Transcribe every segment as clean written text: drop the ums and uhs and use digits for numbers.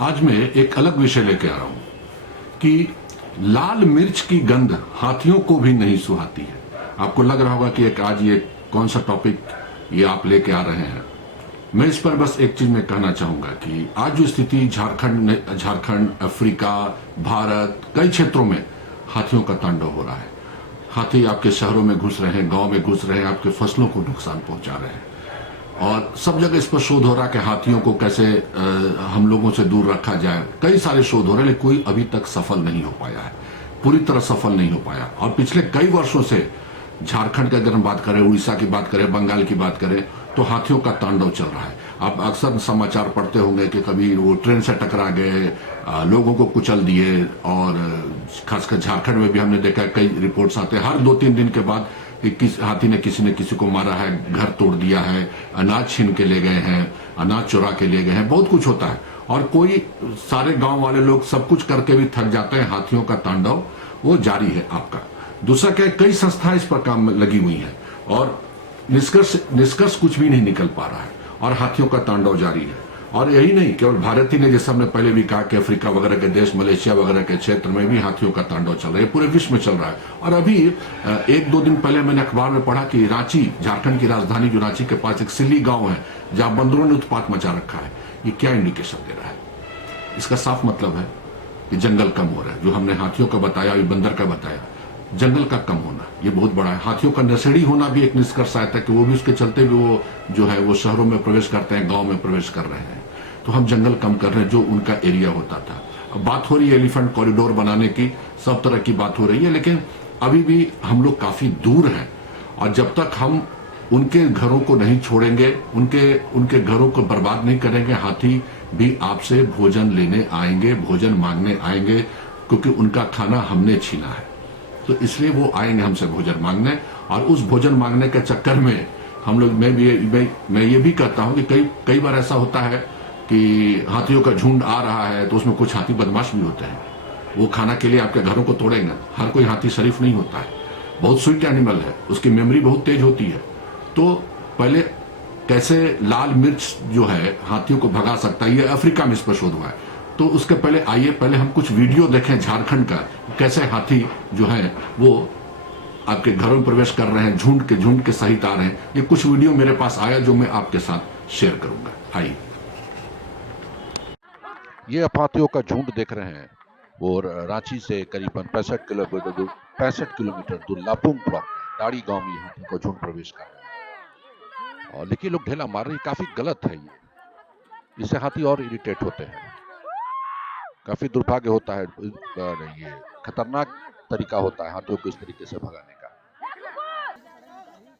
आज मैं एक अलग विषय लेके आ रहा हूं कि लाल मिर्च की गंध हाथियों को भी नहीं सुहाती है। आपको लग रहा होगा कि एक आज ये कौन सा टॉपिक ये आप लेके आ रहे हैं। मैं इस पर बस एक चीज मैं कहना चाहूंगा कि आज जो स्थिति झारखंड, अफ्रीका, भारत, कई क्षेत्रों में हाथियों का तांडव हो रहा है। हाथी आपके शहरों में घुस रहे हैं, गांव में घुस रहे हैं, आपके फसलों को नुकसान पहुंचा रहे हैं। और सब जगह इस पर शोध हो रहा है कि हाथियों को कैसे हम लोगों से दूर रखा जाए। कई सारे शोध हो रहे हैं, लेकिन कोई अभी तक सफल नहीं हो पाया है, पूरी तरह सफल नहीं हो पाया। और पिछले कई वर्षों से झारखंड की अगर हम बात करें, उड़ीसा की बात करें, बंगाल की बात करें, तो हाथियों का तांडव चल रहा है। आप अक्सर समाचार पढ़ते होंगे कि कभी वो ट्रेन से टकरा गए, लोगों को कुचल दिए। और खासकर झारखंड में भी हमने देखा, कई रिपोर्ट्स आते हैं हर 2-3 दिन के बाद कि हाथी ने किसी को मारा है, घर तोड़ दिया है, अनाज छीन के ले गए हैं, अनाज चुरा के ले गए हैं, बहुत कुछ होता है। और कोई सारे गांव वाले लोग सब कुछ करके भी थक जाते हैं। हाथियों का तांडव वो जारी है आपका। दूसरा क्या है, कई संस्थाएं इस पर काम में लगी हुई हैं और निष्कर्ष कुछ भी नहीं निकल पा रहा है और हाथियों का तांडव जारी है। और यही नहीं, केवल भारत ही नहीं, जैसे हमने पहले भी कहा कि अफ्रीका वगैरह के देश, मलेशिया वगैरह के क्षेत्र में भी हाथियों का तांडव चल रहा है, पूरे विश्व में चल रहा है। और अभी 1-2 दिन पहले मैंने अखबार में पढ़ा कि रांची, झारखंड की राजधानी जो रांची के पास एक सिल्ली गांव है, जहां बंदरों ने उत्पात मचा रखा है। ये क्या इंडिकेशन दे रहा है? इसका साफ मतलब है कि जंगल कम हो रहा है। जो हमने हाथियों का बताया, बंदर का बताया, जंगल का कम होना ये बहुत बड़ा है। हाथियों का नशेड़ी होना भी एक निष्कर्ष आया था कि वो भी, उसके चलते भी वो जो है वो शहरों में प्रवेश करते हैं, गांव में प्रवेश कर रहे हैं। तो हम जंगल कम कर रहे हैं, जो उनका एरिया होता था। अब बात हो रही है एलिफेंट कॉरिडोर बनाने की, सब तरह की बात हो रही है, लेकिन अभी भी हम लोग काफी दूर हैं। और जब तक हम उनके घरों को नहीं छोड़ेंगे, उनके घरों को बर्बाद नहीं करेंगे, हाथी भी आपसे भोजन लेने आएंगे, भोजन मांगने आएंगे, क्योंकि उनका खाना हमने छीना है। तो इसलिए वो आएंगे हमसे भोजन मांगने। और उस भोजन मांगने के चक्कर में हम लोग, मैं ये भी कहता हूं कि कई बार ऐसा होता है कि हाथियों का झुंड आ रहा है, तो उसमें कुछ हाथी बदमाश भी होते हैं। वो खाना के लिए आपके घरों को तोड़ेंगे। हर कोई हाथी शरीफ नहीं होता है, बहुत स्वीट एनिमल है, उसकी मेमोरी बहुत तेज होती है। तो पहले कैसे लाल मिर्च जो है हाथियों को भगा सकता है, ये अफ्रीका में इस पर शोध हुआ है। तो उसके पहले आइए पहले हम कुछ वीडियो देखें झारखंड का, कैसे हाथी जो है वो आपके घरों में प्रवेश कर रहे हैं, झुंड के सहित आ रहे हैं। ये कुछ वीडियो मेरे पास आया जो मैं आपके साथ शेयर करूंगा। आइए। ये आप हाथियों का झुंड देख रहे हैं। वो रांची से करीबन 65 किलोमीटर दूर लापुंग ब्लॉक दाड़ी गांव में हाथी का झुंड प्रवेश कर रहे हैं। और लेकिन लोग ढेला मार रहे हैं, काफी गलत है ये। इससे हाथी और इरिटेट होते हैं। काफी दुर्भाग्य होता है, ये खतरनाक तरीका होता है हाथियों को इस तरीके से भगाने का।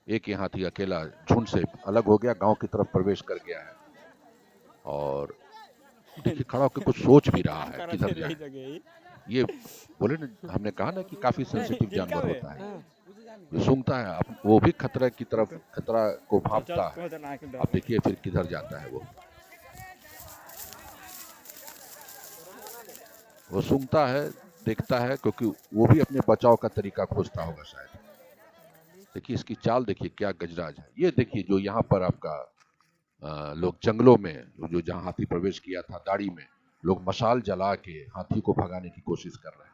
एक ही हाथी अकेला झुंड से अलग हो गया, गांव की तरफ प्रवेश कर गया है। और देखिए खड़ा होकर कुछ सोच भी रहा है किधर जाए। ये बोले ना, हमने कहा ना कि काफी सेंसिटिव जानवर होता है। जो सूंघता है वो भी खतरे की तरफ, खतरा को भांपता है। अब देखिए फिर किधर जाता है वो सूंघता है, देखता है, क्योंकि वो भी अपने बचाव का तरीका खोजता होगा शायद। देखिए इसकी चाल देखिए क्या गजराज है। ये देखिए जो यहाँ पर आपका लोग जंगलों में, जो जहाँ हाथी प्रवेश किया था दाड़ी में, लोग मशाल जला के हाथी को भगाने की कोशिश कर रहे हैं।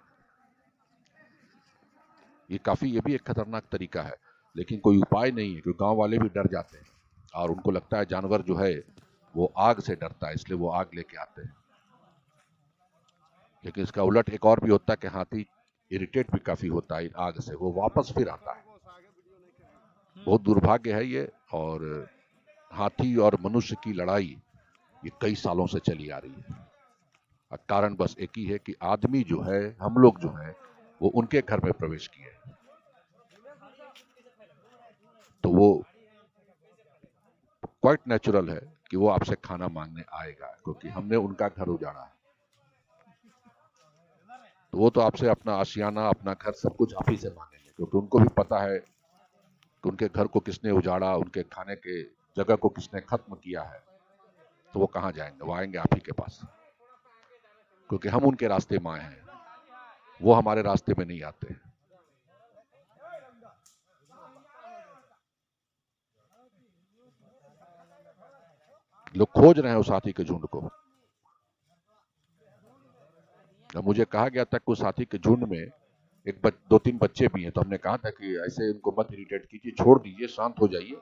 ये भी एक खतरनाक तरीका है, लेकिन कोई उपाय नहीं है, क्योंकि गांव वाले भी डर जाते हैं और उनको लगता है जानवर जो है वो आग से डरता है, इसलिए वो आग लेके आते हैं। लेकिन इसका उलट एक और भी होता है कि हाथी इरिटेट भी काफी होता है आग से, वो वापस फिर आता है। बहुत दुर्भाग्य है ये। और हाथी और मनुष्य की लड़ाई ये कई सालों से चली आ रही है। कारण बस एक ही है कि आदमी जो है, हम लोग जो है, वो उनके घर में प्रवेश किए, तो वो क्वाइट नेचुरल है कि वो आपसे खाना मांगने आएगा, क्योंकि हमने उनका घर उजाड़ा है। तो वो तो आपसे अपना आशियाना, अपना घर, सब कुछ आप ही से मांगेंगे, क्योंकि उनको भी पता है कि उनके घर को किसने उजाड़ा, उनके खाने के जगह को किसने खत्म किया है। तो वो कहाँ जाएंगे, वो आएंगे आप ही के पास, क्योंकि हम उनके रास्ते में आए हैं, वो हमारे रास्ते में नहीं आते। लोग खोज रहे हैं उस हाथी के झुंड को। मुझे कहा गया था कि उस हाथी के झुंड में दो तीन बच्चे भी हैं, तो हमने कहा था कि ऐसे उनको मत इरिटेट कीजिए, छोड़ दीजिए, शांत हो जाइए,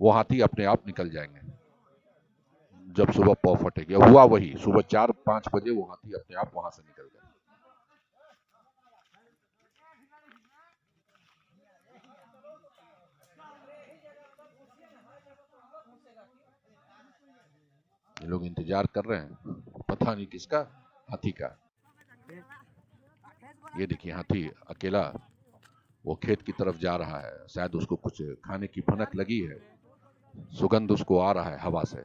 वो हाथी अपने आप निकल जाएंगे जब सुबह पौ फटेगी। हुआ वही, सुबह 4-5 बजे वो हाथी अपने आप वहां से निकल गया। ये लोग इंतजार कर रहे हैं, पता नहीं किसका, हाथी का। ये देखिए हाथी अकेला वो खेत की तरफ जा रहा है, शायद उसको कुछ खाने की भनक लगी है, सुगंध उसको आ रहा है हवा से।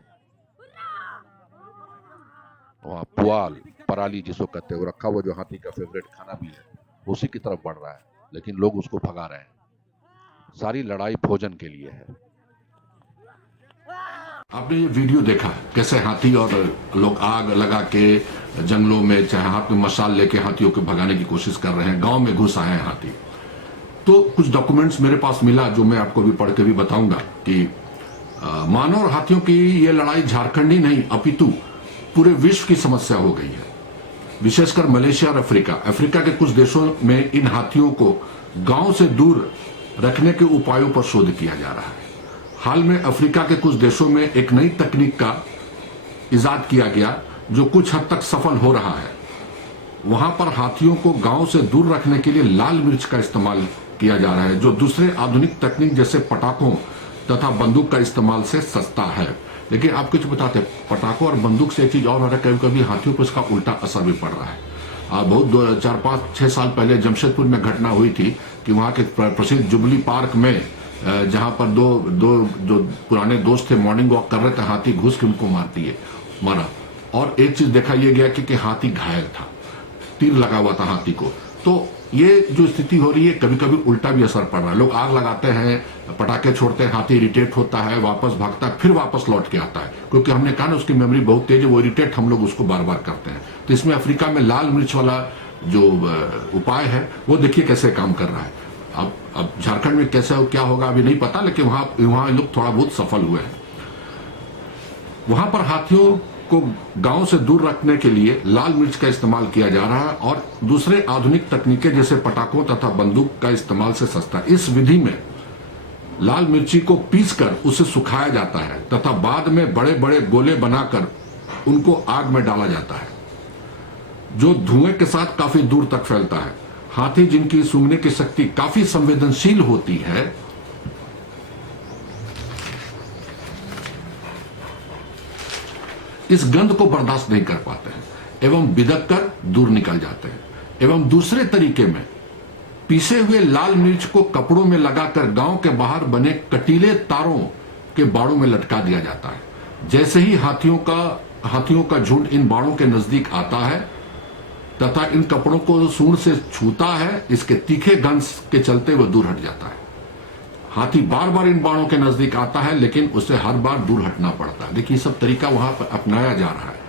वहां पुआल, पराली जिसको कहते हैं, वो रखा हुआ जो हाथी का फेवरेट खाना भी है, उसी की तरफ बढ़ रहा है, लेकिन लोग उसको भगा रहे हैं। सारी लड़ाई भोजन के लिए है। आपने ये वीडियो देखा कैसे हाथी और लोग आग लगा के जंगलों में, चाहे हाथ में मशाल लेके हाथियों को भगाने की कोशिश कर रहे हैं, गांव में घुस आए हैं हाथी। तो कुछ डॉक्यूमेंट्स मेरे पास मिला जो मैं आपको भी पढ़ के भी बताऊंगा कि मानव और हाथियों की ये लड़ाई झारखंड ही नहीं अपितु पूरे विश्व की समस्या हो गई है, विशेषकर मलेशिया और अफ्रीका के कुछ देशों में इन हाथियों को गांव से दूर रखने के उपायों पर शोध किया जा रहा है। हाल में अफ्रीका के कुछ देशों में एक नई तकनीक का इजाद किया गया जो कुछ हद तक सफल हो रहा है। वहां पर हाथियों को गांव से दूर रखने के लिए लाल मिर्च का इस्तेमाल किया जा रहा है, जो दूसरे आधुनिक तकनीक जैसे पटाखों तथा बंदूक का इस्तेमाल से सस्ता है। लेकिन आप कुछ बताते, पटाखों और बंदूक से एक चीज और हो रहा है, कभी कभी हाथियों पर इसका उल्टा असर भी पड़ रहा है। बहुत 4-5-6 साल पहले जमशेदपुर में घटना हुई थी कि वहां के प्रसिद्ध जुबली पार्क में जहां पर दो जो पुराने दोस्त थे मॉर्निंग वॉक कर रहे थे, हाथी घुस के उनको मारा। और एक चीज देखा यह गया कि हाथी घायल था, तीर लगा हुआ था हाथी को। तो ये जो स्थिति हो रही है, कभी कभी उल्टा भी असर पड़ रहा है। लोग आग लगाते हैं, पटाखे छोड़ते हैं, हाथी इरिटेट होता है, वापस भागता है, फिर वापस लौट के आता है, क्योंकि हमने कहा ना उसकी मेमोरी बहुत तेज है, वो इरिटेट हम लोग उसको बार बार करते हैं। तो इसमें अफ्रीका में लाल मिर्च वाला जो उपाय है वो देखिए कैसे काम कर रहा है। अब झारखंड में कैसे क्या होगा अभी नहीं पता, लेकिन वहां लोग थोड़ा बहुत सफल हुए हैं। वहां पर हाथियों को गांव से दूर रखने के लिए लाल मिर्च का इस्तेमाल किया जा रहा है और दूसरे आधुनिक तकनीकें जैसे पटाखों तथा बंदूक का इस्तेमाल से सस्ता है। इस विधि में लाल मिर्ची को पीसकर उसे सुखाया जाता है तथा बाद में बड़े बड़े गोले बनाकर उनको आग में डाला जाता है, जो धुएं के साथ काफी दूर तक फैलता है। हाथी जिनकी सूंघने की शक्ति काफी संवेदनशील होती है, इस गंध को बर्दाश्त नहीं कर पाते हैं एवं बिदक कर दूर निकल जाते हैं। एवं दूसरे तरीके में पीसे हुए लाल मिर्च को कपड़ों में लगाकर गांव के बाहर बने कटीले तारों के बाड़ों में लटका दिया जाता है। जैसे ही हाथियों का झुंड इन बाड़ों के नजदीक आता है तथा इन कपड़ों को सूंड से छूता है, इसके तीखे गंध के चलते वह दूर हट जाता है। हाथी बार बार इन बाड़ों के नजदीक आता है, लेकिन उसे हर बार दूर हटना पड़ता है। देखिए सब तरीका वहां पर अपनाया जा रहा है।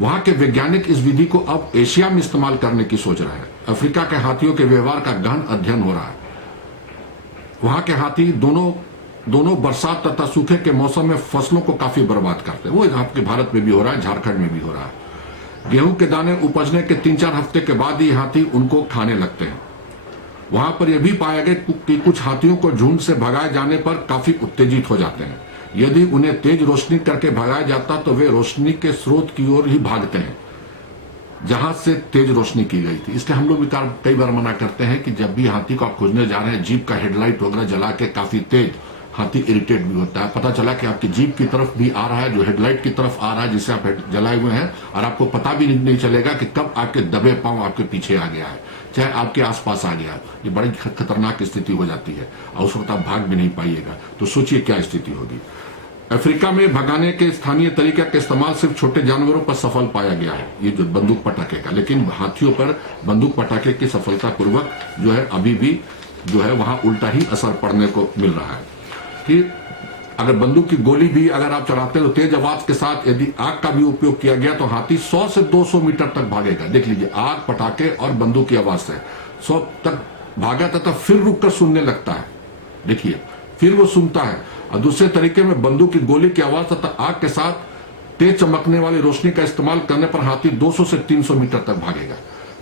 वहां के वैज्ञानिक इस विधि को अब एशिया में इस्तेमाल करने की सोच रहे हैं। अफ्रीका के हाथियों के व्यवहार का गहन अध्ययन हो रहा है। वहां के हाथी दोनों बरसात तथा सूखे के मौसम में फसलों को काफी बर्बाद करते हैं। वो आपके भारत में भी हो रहा है, झारखंड में भी हो रहा है। गेहूं के दाने उपजने के 3-4 हफ्ते के बाद ही हाथी उनको खाने लगते हैं। वहां पर यह भी पाया गया कि कुछ हाथियों को झुंड से भगाए जाने पर काफी उत्तेजित हो जाते हैं। यदि उन्हें तेज रोशनी करके भगाया जाता तो वे रोशनी के स्रोत की ओर ही भागते हैं जहां से तेज रोशनी की गई थी। इसलिए हम लोग भी कई बार मना करते हैं कि जब भी हाथी को आप खोजने जा रहे हैं, जीप का हेडलाइट वगैरह जला के काफी तेज, हाथी इरिटेट भी होता है। पता चला कि आपकी जीप की तरफ भी आ रहा है, जो हेडलाइट की तरफ आ रहा है जिसे आप जलाए हुए हैं, और आपको पता भी नहीं चलेगा कि कब आपके दबे पांव आपके पीछे आ गया है, चाहे आपके आसपास आ गया है। ये बड़ी खतरनाक स्थिति हो जाती है और उस वक्त आप भाग भी नहीं पाइएगा। तो सोचिए क्या स्थिति होगी। अफ्रीका में भगाने के स्थानीय तरीके का इस्तेमाल सिर्फ छोटे जानवरों पर सफल पाया गया है, ये जो बंदूक पटाखे का, लेकिन हाथियों पर बंदूक पटाखे की सफलतापूर्वक जो है अभी भी जो है वहां उल्टा ही असर पड़ने को मिल रहा है। कि अगर बंदूक की गोली भी अगर आप चलाते हैं तो तेज आवाज के साथ यदि आग का भी उपयोग किया गया तो हाथी 100 से 200 मीटर तक भागेगा। देख लीजिए, आग, पटाखे और बंदूक की आवाज से 100 तक भागा था, फिर रुककर सुनने लगता है। देखिए, फिर वो सुनता है। और दूसरे तरीके में बंदूक की गोली की आवाज तथा आग के साथ तेज चमकने वाली रोशनी का इस्तेमाल करने पर हाथी 200 से 300 मीटर तक भागेगा,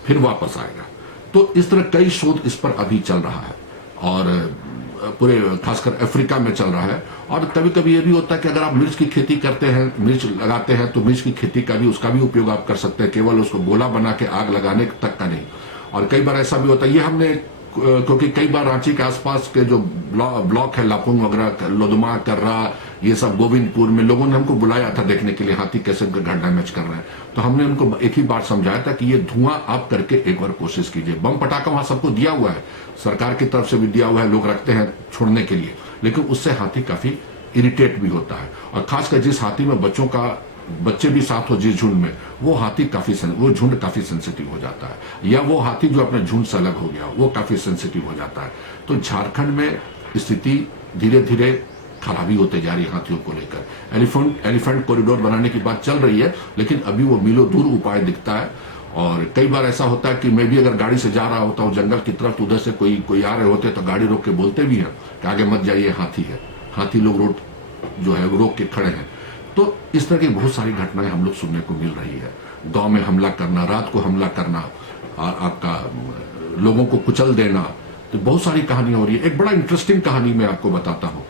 फिर वापस आएगा। तो इस तरह कई शोध इस पर अभी चल रहा है और पूरे खासकर अफ्रीका में चल रहा है। और कभी कभी ये भी होता है कि अगर आप मिर्च की खेती करते हैं, मिर्च लगाते हैं, तो मिर्च की खेती का भी उसका भी उपयोग आप कर सकते हैं, केवल उसको गोला बना के आग लगाने तक का नहीं। और कई बार ऐसा भी होता है, ये हमने क्योंकि कई बार रांची के आसपास के जो ब्लॉक है, लापुंग वगैरह, लोदमा, कर्रा, ये सब गोविंदपुर में लोगों ने हमको बुलाया था देखने के लिए हाथी कैसे घर डैमेज कर रहे हैं। तो हमने उनको एक ही बात समझाया था कि ये धुआं आप करके एक बार कोशिश कीजिए। बम पटाखा वहां सबको दिया हुआ है, सरकार की तरफ से भी दिया हुआ है, लोग रखते हैं छोड़ने के लिए, लेकिन उससे हाथी काफी इरिटेट भी होता है। और खासकर जिस हाथी में बच्चे भी साथ हो जिस झुंड में, वो झुंड काफी सेंसिटिव हो जाता है, या वो हाथी जो अपने झुंड से अलग हो गया वो काफी सेंसिटिव हो जाता है। तो झारखंड में स्थिति धीरे धीरे खराबी होते जा रही है हाथियों को लेकर। एलिफेंट कॉरिडोर बनाने की बात चल रही है, लेकिन अभी वो मीलों दूर उपाय दिखता है। और कई बार ऐसा होता है कि मैं भी अगर गाड़ी से जा रहा होता हूँ जंगल की तरफ, तो उधर से कोई आ रहे होते तो गाड़ी रोक के बोलते भी हैं कि आगे मत जाइए, हाथी है। हाथी लोग रोड जो है रोक के खड़े हैं। तो इस तरह की बहुत सारी घटनाएं हम लोग सुनने को मिल रही है। गांव में हमला करना, रात को हमला करना, आपका लोगों को कुचल देना, तो बहुत सारी कहानियां हो रही है। एक बड़ा इंटरेस्टिंग कहानी मैं आपको बताता हूं।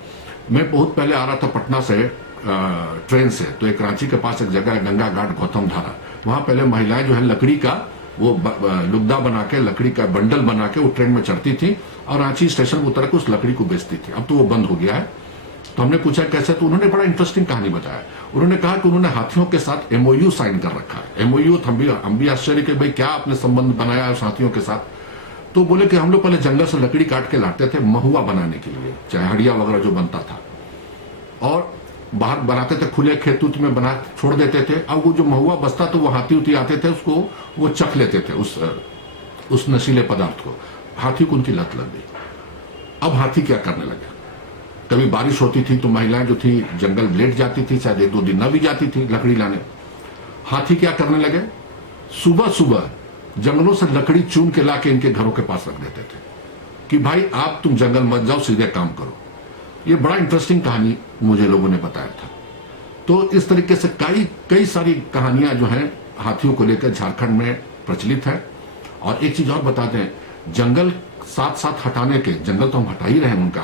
मैं बहुत पहले आ रहा था पटना से ट्रेन से, तो एक रांची के पास एक जगह है गंगा घाट गौतम धारा, वहां पहले महिलाएं जो है लकड़ी का वो लुगदा बना के, लकड़ी का बंडल बना के वो ट्रेन में चढ़ती थी और रांची स्टेशन में उतर के उस लकड़ी को बेचती थी। अब तो वो बंद हो गया है। तो हमने पूछा कैसे, तो उन्होंने बड़ा इंटरेस्टिंग कहानी बताया। उन्होंने कहा कि उन्होंने हाथियों के साथ MOU साइन कर रखा है। MOU हम भी आश्चर्य के भाई क्या आपने संबंध बनाया है हाथियों के साथ। तो बोले कि हम लोग पहले जंगल से लकड़ी काट के लाते थे महुआ बनाने के लिए, चाहे हड़िया वगैरह जो बनता था, और बाहर बनाते थे, खुले खेत में बना छोड़ देते थे। अब वो जो महुआ बचता तो वो हाथी उती आते थे, उसको वो चख लेते थे, उस नशीले पदार्थ को। हाथी को उनकी लत लग गई। अब हाथी क्या करने लगे, कभी बारिश होती थी तो महिलाएं जो थी जंगल लेट जाती थी, शायद 1-2 दिन न भी जाती थी लकड़ी लाने। हाथी क्या करने लगे, सुबह सुबह जंगलों से लकड़ी चुन के लाके इनके घरों के पास रख देते थे कि भाई आप तुम जंगल मत जाओ, सीधे काम करो। ये बड़ा इंटरेस्टिंग कहानी मुझे लोगों ने बताया था। तो इस तरीके से कई सारी कहानियां जो हैं हाथियों को लेकर झारखंड में प्रचलित है। और एक चीज और बता दें, जंगल साथ साथ हटाने के, जंगल तो हम हटा ही रहे हैं उनका,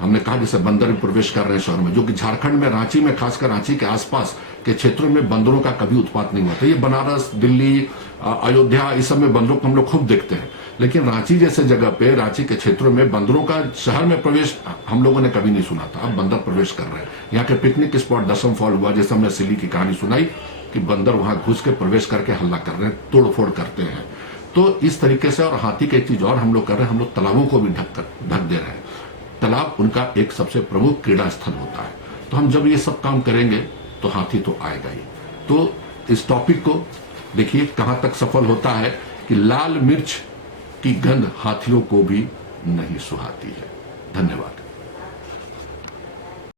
हमने कहा जैसे बंदर प्रवेश कर रहे हैं शहर में, जो कि झारखंड में, रांची में, खासकर रांची के आसपास के क्षेत्रों में बंदरों का कभी उत्पात नहीं हुआ था। ये बनारस, दिल्ली, अयोध्या, इस सब में बंदरों को हम लोग खूब देखते हैं, लेकिन रांची जैसे जगह पे, रांची के क्षेत्रों में बंदरों का शहर में प्रवेश हम लोगों ने कभी नहीं सुना था। अब बंदर प्रवेश कर रहे हैं। यहाँ के पिकनिक स्पॉट दसम फॉल हुआ, जैसे हमने सिल्ली की कहानी सुनाई कि बंदर वहां घुस के प्रवेश करके हल्ला कर रहे हैं, तोड़फोड़ करते हैं। तो इस तरीके से, और हाथी की एक चीज और हम लोग कर रहे हैं, हम लोग तालाबों को भी ढक दे रहे हैं। तालाब उनका एक सबसे प्रमुख क्रीड़ा स्थल होता है। तो हम जब ये सब काम करेंगे तो हाथी तो आएगा ही। तो इस टॉपिक को देखिए कहां तक सफल होता है कि लाल मिर्च की गंध हाथियों को भी नहीं सुहाती है। धन्यवाद।